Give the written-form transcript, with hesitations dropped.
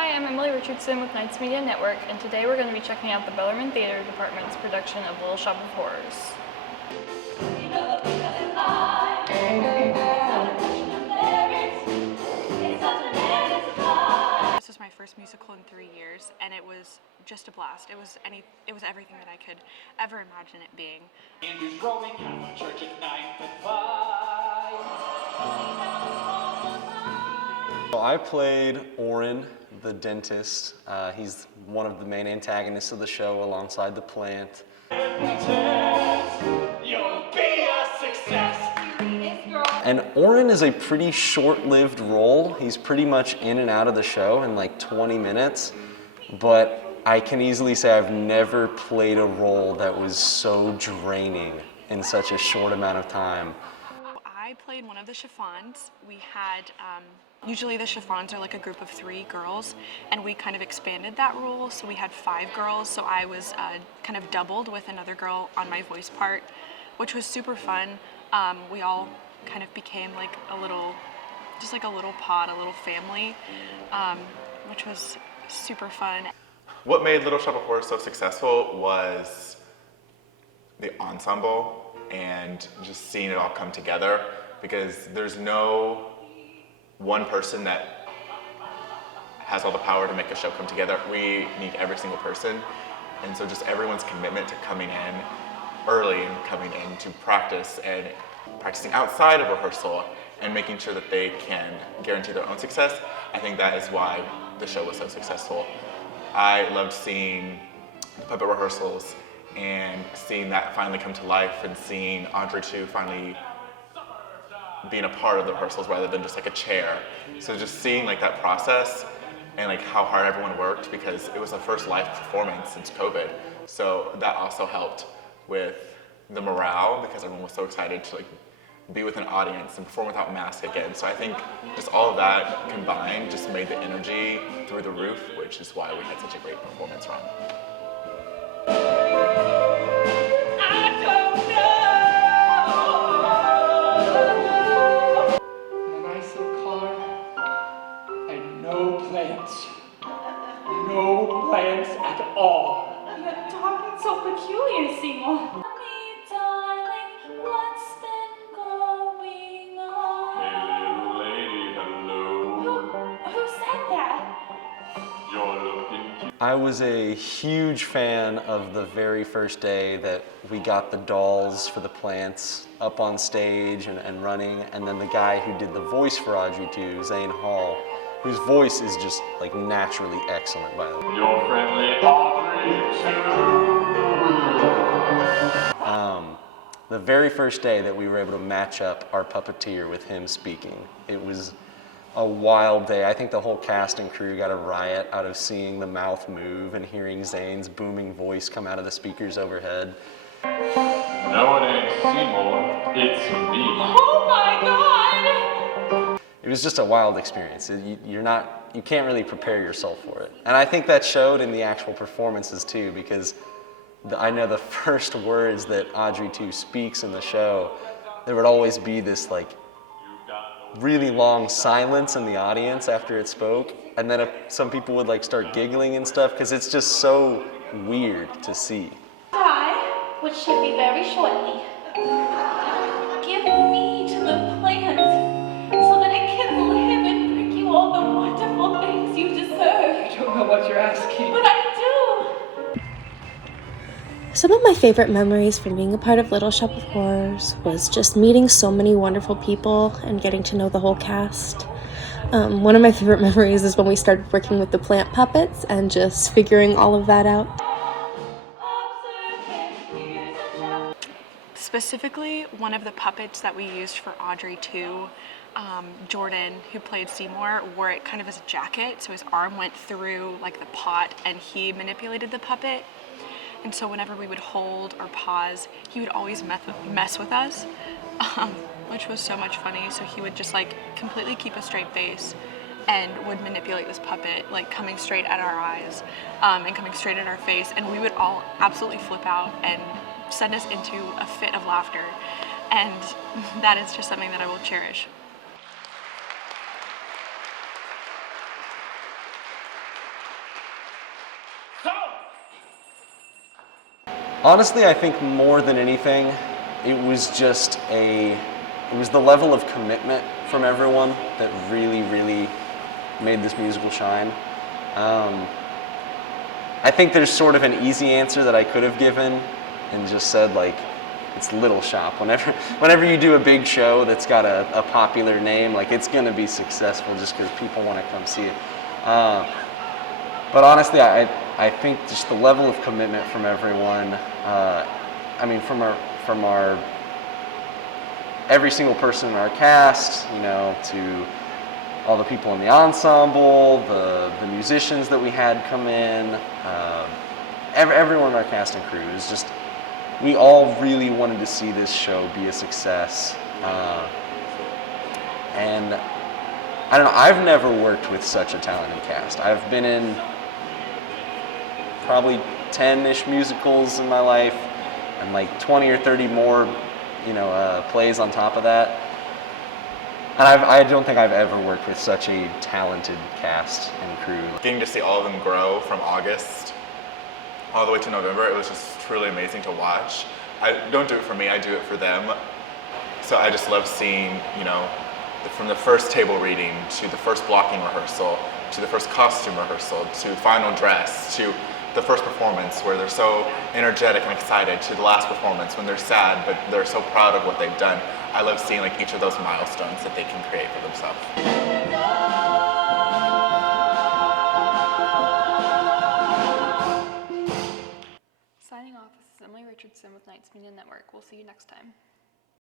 Hi, I'm Emily Richardson with Knights Media Network, and today we're going to be checking out the Bellarmine Theater Department's production of Little Shop of Horrors. This was my first musical in 3 years, and it was just a blast. It was everything that I could ever imagine it being. Andrew's Roman Catholic Church at 9 and 5. I played Orrin, the dentist. He's one of the main antagonists of the show alongside the plant. You'll be a success. And Orrin is a pretty short-lived role. He's pretty much in and out of the show in like 20 minutes. But I can easily say I've never played a role that was so draining in such a short amount of time. I played one of the chiffons. We had, usually the chiffons are like a group of 3 girls, and we kind of expanded that role, so we had 5 girls, so I was kind of doubled with another girl on my voice part, which was super fun. We all kind of became like a little pod, a little family, which was super fun. What made Little Shop of Horrors so successful was the ensemble and just seeing it all come together, because there's no one person that has all the power to make a show come together. We need every single person, and so just everyone's commitment to coming in early and coming in to practice and practicing outside of rehearsal and making sure that they can guarantee their own success. I think that is why the show was so successful. I loved seeing the puppet rehearsals and seeing that finally come to life, and seeing Audrey too finally being a part of the rehearsals rather than just like a chair. So just seeing like that process and like how hard everyone worked, because it was the first live performance since COVID. So that also helped with the morale, because everyone was so excited to like be with an audience and perform without mask again. So I think just all of that combined just made the energy through the roof, which is why we had such a great performance run. No plans at all. You're talking so peculiar, Seymour. Honey, darling, what's been going on? Hey little lady, hello. Who said that? You're looking cute. I was a huge fan of the very first day that we got the dolls for the plants up on stage and running, and then the guy who did the voice for Audrey too, Zane Hall, whose voice is just like naturally excellent, by the way. Your friendly Audrey The very first day that we were able to match up our puppeteer with him speaking, it was a wild day. I think the whole cast and crew got a riot out of seeing the mouth move and hearing Zane's booming voice come out of the speakers overhead. No, it ain't Seymour, it's me. Oh my God! It was just a wild experience. You can't really prepare yourself for it. And I think that showed in the actual performances too, because I know the first words that Audrey too speaks in the show, there would always be this like really long silence in the audience after it spoke. And then some people would like start giggling and stuff, because it's just so weird to see. I, which should be very shortly, give me to the plant so that it can live and bring you all the wonderful things you deserve. I don't know what you're asking. But I do. Some of my favorite memories from being a part of Little Shop of Horrors was just meeting so many wonderful people and getting to know the whole cast. One of my favorite memories is when we started working with the plant puppets and just figuring all of that out. Specifically, one of the puppets that we used for Audrey too, Jordan, who played Seymour, wore it kind of as a jacket, so his arm went through like the pot and he manipulated the puppet. And so whenever we would hold or pause, he would always mess with us, which was so much funny. So he would just like completely keep a straight face and would manipulate this puppet, like coming straight at our eyes and coming straight at our face. And we would all absolutely flip out and send us into a fit of laughter. And that is just something that I will cherish. Honestly, I think more than anything, it was the level of commitment from everyone that really, really made this musical shine. I think there's sort of an easy answer that I could have given and just said, like, it's Little Shop. Whenever you do a big show that's got a popular name, like, it's going to be successful just because people want to come see it. But honestly, I think just the level of commitment from everyone, I mean, from our every single person in our cast, you know, to all the people in the ensemble, the musicians that we had come in, everyone in our cast and crew is just, we all really wanted to see this show be a success. And I don't know, I've never worked with such a talented cast. I've been in probably 10-ish musicals in my life and like 20 or 30 more, you know, plays on top of that. And I don't think I've ever worked with such a talented cast and crew. Getting to see all of them grow from August all the way to November, it was just truly amazing to watch. I don't do it for me, I do it for them. So I just love seeing, you know, from the first table reading to the first blocking rehearsal, to the first costume rehearsal, to final dress, to the first performance where they're so energetic and excited, to the last performance when they're sad but they're so proud of what they've done. I love seeing like each of those milestones that they can create for themselves. Signing off, this is Emily Richardson with Knights Media Network. We'll see you next time.